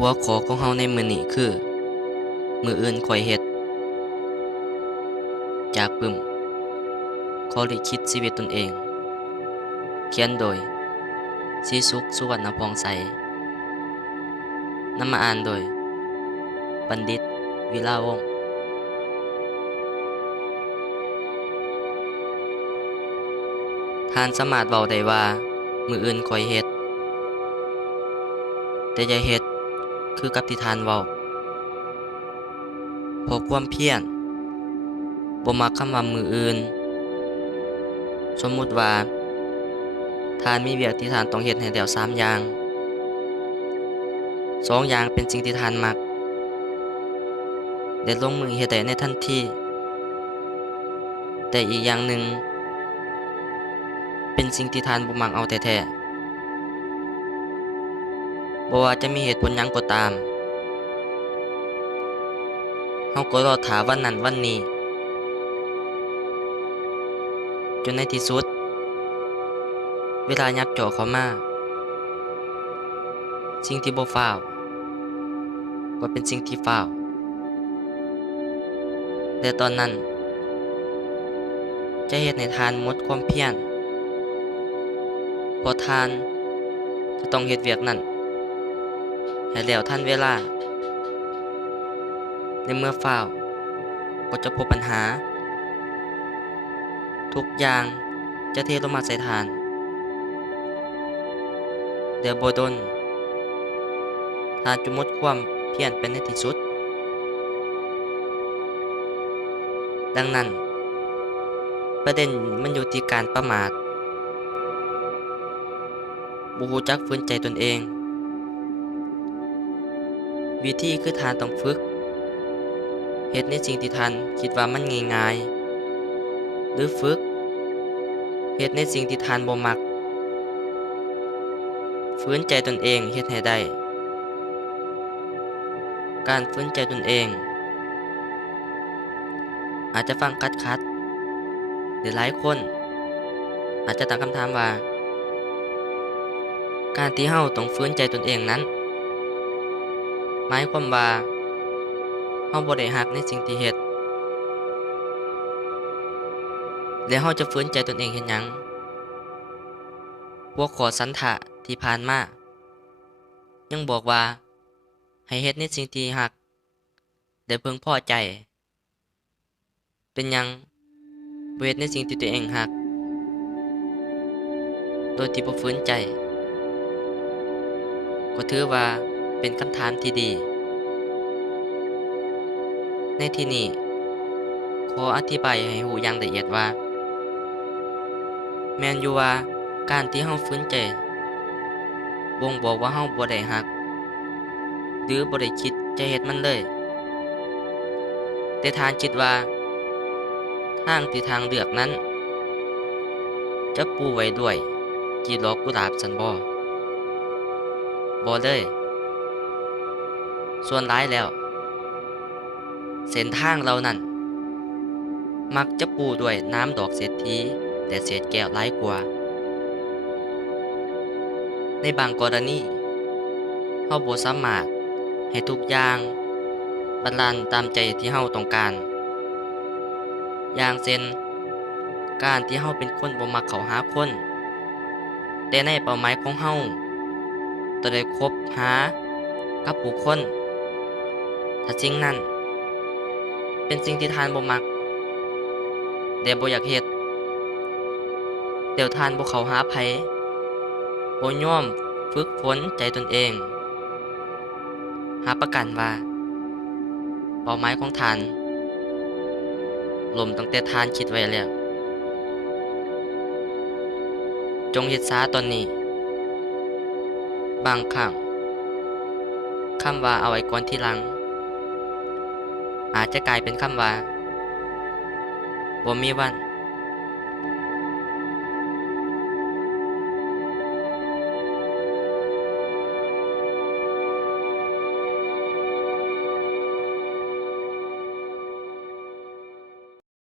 หัวข้อของเฮาในมื้อนี้คือมื้ออื่นข้อยเฮ็ดจากปึ้มข้อลิขิตชีวิตตนเองเขียนโดยศรีสุขสุวรรณพองไสนำมาอ่านโดยบัณฑิตวิลาวงศ์ท่านสามารถเว้าได้ว่ามื้ออื่นข้อยเฮ็ดแต่อย่าเฮ็ดคือกับที่ท่านเว้าเพราะความเพียรบ่มักคำว่ามื้ออื่นสมมุติว่าท่านมีเวียกที่ท่านต้องเฮ็ดให้แล้ว3อย่าง2อย่างเป็นสิ่งที่ท่านมักได้ลงมือเฮ็ดได้ในทันทีแต่อีกอย่างหนึ่งเป็นสิ่งที่ท่านบ่มักเอาแท้ๆบ่ว่าจะมีเหตุผลหยังก็ตามเฮาก็รอท่าวันนั้นวันนี้จนในที่สุดเวลายับจ่อเข้ามาสิ่งที่บ่ฟ้าวก็เป็นสิ่งที่ฟ้าวและตอนนั้นจะเฮ็ดให้ท่านหมดความเพียรเพราะท่านจะต้องเฮ็ดเวียกนั้นให้แล้วทันเวลาในเมื่อฟ้าวก็จะพบปัญหาทุกอย่างจะเทลงมาใส่ท่านเดี๋ยวบ่ดนท่านจะหมดความเพียรเป็นในที่สุดดังนั้นประเด็นมันอยู่ที่การประมาทบ่รู้จักฝืนใจตนเองวิธีคือท่านต้องฝึกเฮ็ดในสิ่งที่ท่านคิดว่ามันง่ายๆหรือฝึกเฮ็ดในสิ่งที่ท่านบ่มักฝืนใจตนเองเฮ็ดให้ได้การฝืนใจตนเองอาจจะฟังขัดๆหรือหลายคนอาจจะตั้งคำถามว่าการที่เฮาต้องฝืนใจตนเองนั้นหมายความว่าเฮาบ่ได้รักในสิ่งที่เฮ็ดแล้วเฮาจะฝืนใจตนเองเฮ็ดหยังหัวข้อสันทะที่ผ่านมายังบอกว่าให้เฮ็ดในสิ่งที่รักและพึงพอใจเป็นหยังบ่เฮ็ดในสิ่งที่ตัวเองรักโดยที่บ่ฝืนใจก็ถือว่าเป็นคำถามที่ดีในที่นี้ขออธิบายให้รู้อย่างละเอียดว่าแม่นอยู่ว่าการที่เฮาฝืนใจบ่งบอกว่าเฮาบ่ได้รักหรือบ่ได้คิดจะเฮ็ดมันเลยแต่ท่านคิดว่าทางเลือกนั้นจะปูไว้ด้วยกีดอกกุหลาบซั้นบ่เลยส่วนหลายแล้วเส้นทางเหล่านั้นมักจะปูด้วยน้ำดอกเศรษฐีและเศษแก้วหลายกว่าในบางกรณีเฮาบ่สามารถให้ทุกอย่างบัดลันตามใจที่เฮาต้องการอย่างเช่นการที่เฮาเป็นคนบ่มักเข้าหาคนแต่ในเป้าหมายของเฮาต้องได้คบหากับผู้คนถ้าสิ่งนั้นเป็นสิ่งที่ท่านบ่มักและบ่อยากเฮ็ดแล้วท่านบ่เข้าหาไผบ่ยอมฝึกฝนใจตนเองหาประกันว่าเป้าหมายของท่านล่มตั้งแต่ท่านคิดไว้แล้วจงเฮ็ดซะตอนนี้บางครั้งคำว่าเอาไว้ก่อนทีหลังอาจจะกลายเป็นคำว่าบ่มีวัน